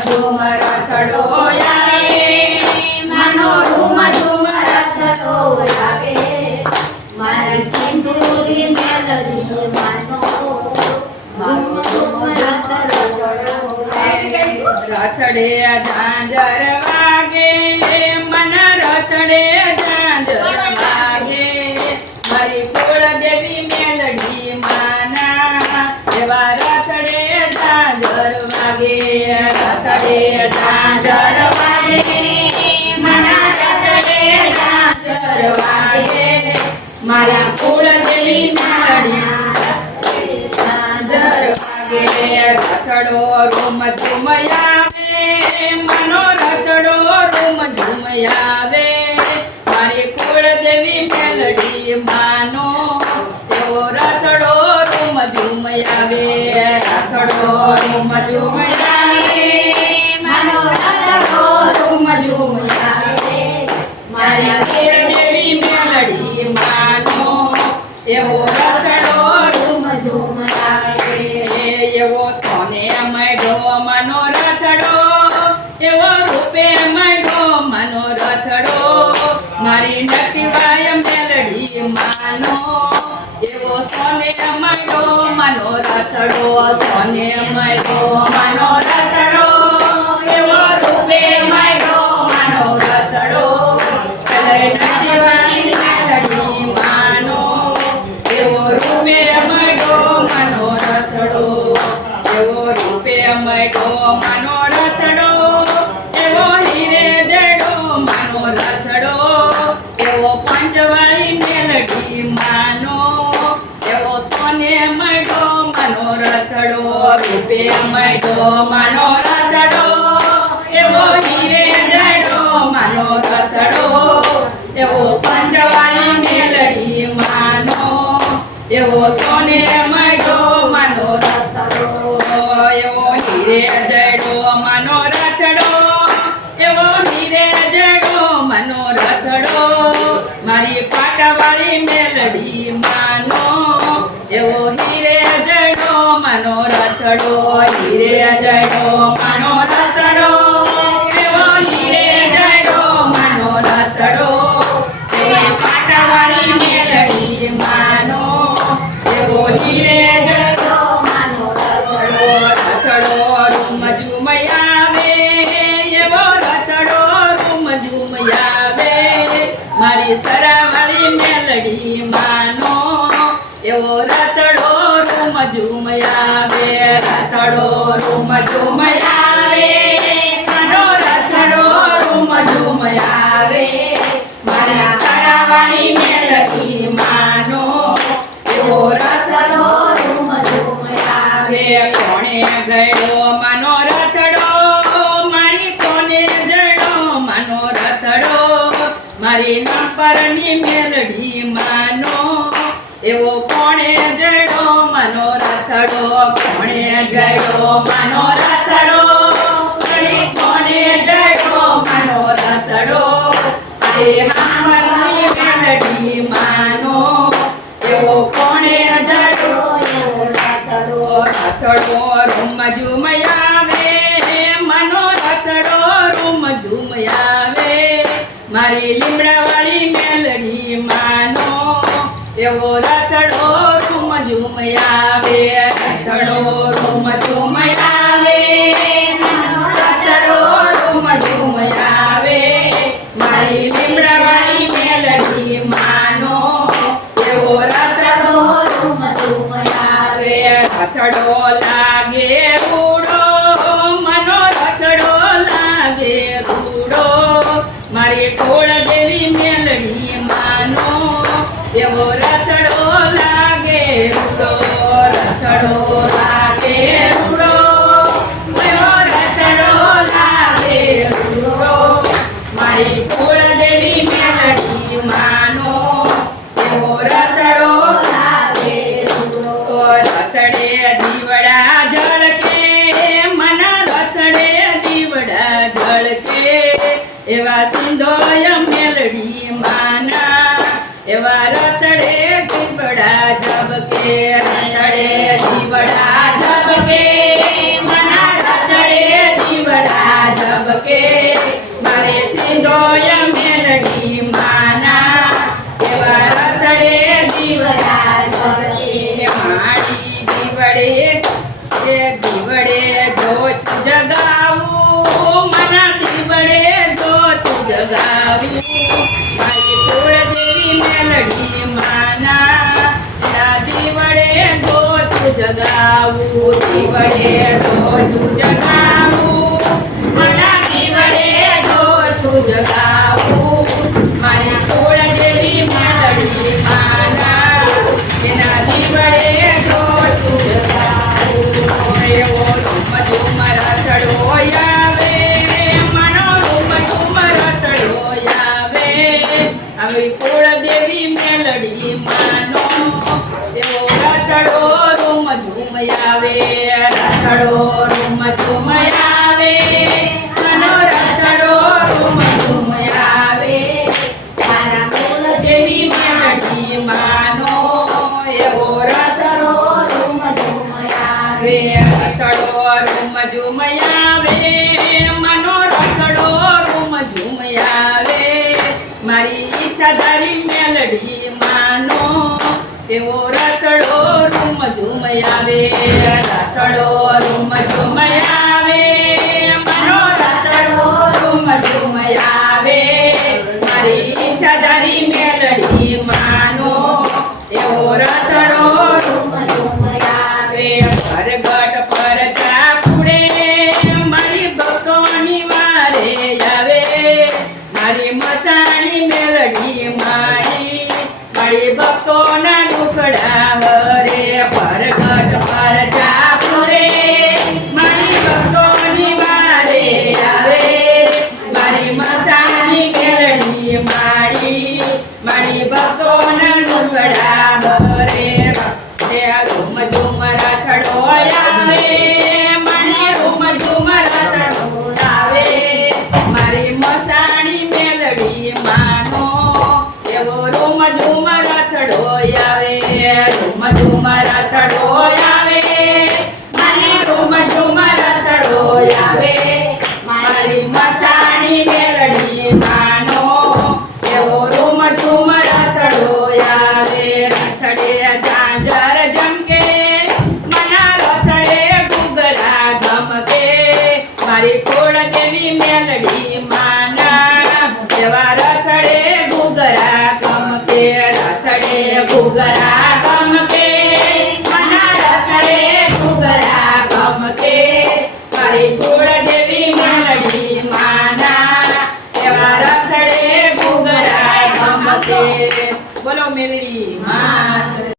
ઝુમ રથડો આવે માનો ઝુમ રથડો આવે મારી સિંદૂરી મેલડી માનો રથડે ઝાંઝર વાગે મન રથડે ઝાંઝર વાગે મારી કુળદેવી મેલડી માના એવા રથડે ઝાંઝર વાગે રથડે ઝાંઝર વાગે મન રથડે ઝાંઝર વાગે મારી કુળદેવી મેલડી રથડો રૂમ ઝુમયાવે મનો રથડો રૂમ ઝુમયાવે મારી કુળદેવી મેલડી માનો એવો રથડો રૂમ ઝુમયાવે રથડો રૂમ ઝુમયાવે માનો રથડો રૂમ ઝુમયાવે મારી કુળદેવી મેલડી માનો એવો રથડો રૂમ ઝુમયાવે એવો સોને મઢો મનો રથડો એવો રૂપે મઢો મનો રથડો મારી નટીવાય મેલડી માનો એવો સોને મઢો મનો રથડો સોને મઢો મનો રથડો એવો રૂપે મઢો મનો રથડો નટીવાય મેલડી માનો એવો રૂપે મઢો મનો રથડો એવો રૂપે મઢો મનો રથડો એવો હીરે જડો મનો રથડો એવો પંચવાળી મેલડી માનો એવો સોને મઢો મનો રથડો રૂપે મઢો મનો રથડો એવો હીરે જડો મનો રથડો એવો પંચવાળી મેલડી માનો એવો સોને મઢો મનો રથડો એવો હીરે જડો મનો રથડો એવો હીરે જડો મનો રથડો મારી પાટાવાળી મેલડી માનો એવો હીરે જડો મનો રથડો હીરે જડો મનો રથડો એવો હીરે જડો મનો રથડો એ પાટાવાળી મેલડી માનો એવો હીરે જડો મનો રથડો રથડો રૂમ ઝુમયાવે એવો રથડો રૂમ ઝુમયાવે મારી સરાવાળી મેલડી માનો એવો રથડો રૂમ ઝુમયાવે રથડો રૂમ ઝુમયાવે મારો રથડો રૂમ ઝુમયાવે મારી સરાવાળી મેલડી માનો એવો રથડો રૂમ ઝુમયાવે કોણે ગળો મનો રથડો મારી કોને જડો મનો રથડો મારી નંબરની મેલડી માનો એવો કોણે જડો મનો રથડો કોણે જડો મનો રથડો મારી કોણે જડો મનો રથડો મારી નંબરની મેલડી માનો એવો કોણે જડો રથડો રૂમ ઝુમયાવે મનો રથડો રૂમ ઝુમયાવે મારી લીમડાવાળી મેલડી માનો એવો રથડો રૂમ ઝુમયાવે રથડો રૂમ ઝુમયાવે મનો રથડો રૂમ ઝુમયાવે મારી લીમડાવાળી મેલડી માનો એવો રથડો રૂમ ઝુમયાવે રથડો લાગે રૂડો મનો રથડો લાગે રૂડો મારી કુળદેવી મેલડી માનો એવો રથડો લાગે રૂડો રથડો લાગે રૂડો એવો રથડો લાગે રૂડો મારી કુળદેવી મેલડી માનો એવો રથડો લાગે રૂડો રથડે દીવડા ઝળકે મન રથડે દીવડા ઝળકે એવા સિંધોય મેલડી માના એવા રથડે દીવડા ઝબકે રથડે દીવડા ઝબકે મના રથડે દીવડા દીવડા ઝબકે મારે સિંધોય મેલડી માના એવા રથડે દીવડા ઝબકે મારી દીવડે દીવડે જોત જગાવું મના દીવડે જોત જગાવું મારી કુળદેવી મેલડી માના દીવડે જોત જગાવું દીવડે જોત જગાવું મના દીવડે જોત જગાવું મારી કુળદેવી મેલડી માના એના દીવડે જોત જગાવું એવો રૂમ ઝુમ રથડો આવે મનો રૂમ ઝુમ રથડો આવે આવી કુળદેવી મેલડી માનો એવો રથડો રૂમ ઝુમ આવે રથડો રૂમ ઝુમ આવે મનો રથડો રૂમ ઝુમ આવે તારા કુળદેવી મેલડી માનો એવો રથડો રૂમ ઝુમ આવે રથડો રૂમ ઝુમ આવે મનો રથડો રૂમ ઝુમ આવે મારી ઈચ્છા ધારી મેલડી માનો એવો રથડો રૂમ ઝુમ આવે રથડો રૂમ ઝુમ આવે મનો રથડો રૂમ ઝુમ આવે મારી ઈચ્છા ધારી મેલડી માનો એવો રથડો રૂમ ઝુમ આવે પરગટ પર ચાપુડે મારી ભક્તોની વારે આવે મારી મસાણી મેલડી મારી મારી ભક્તોના દુખડા હરે પરગટ પર ચાપુડે મારી ભક્તોની વારે આવે મારી મસાણી મેલડી મારી મારી ભક્તોના દુખડા હરે રૂમ ઝુમ રથડો આવે મારી રૂમ ઝુમ રથડો આવે મારી મસાણી મેલડી માનો એવો રૂમ ઝુમ રથડો આવે રૂમ ઝુમ રથડો આવે મારી રૂમ ઝુમ રથડો આવે મારી મસાણી મેલડી માનો એવો રૂમ ઝુમ રથડો આવે રથડે ઝાંઝર ઝમકે મના રથડે ઘૂઘરા ગમકે મારી કુળદેવી મેલડી માના એવા રથડે ઘૂઘરા ગમકે રથડે ઘૂઘરા ગમકે મના રથડે ઘૂઘરા ગમકે મારી કુળદેવી મેલડી માના એવા રથડે ઘૂઘરા ગમકે બોલો મેલડી માત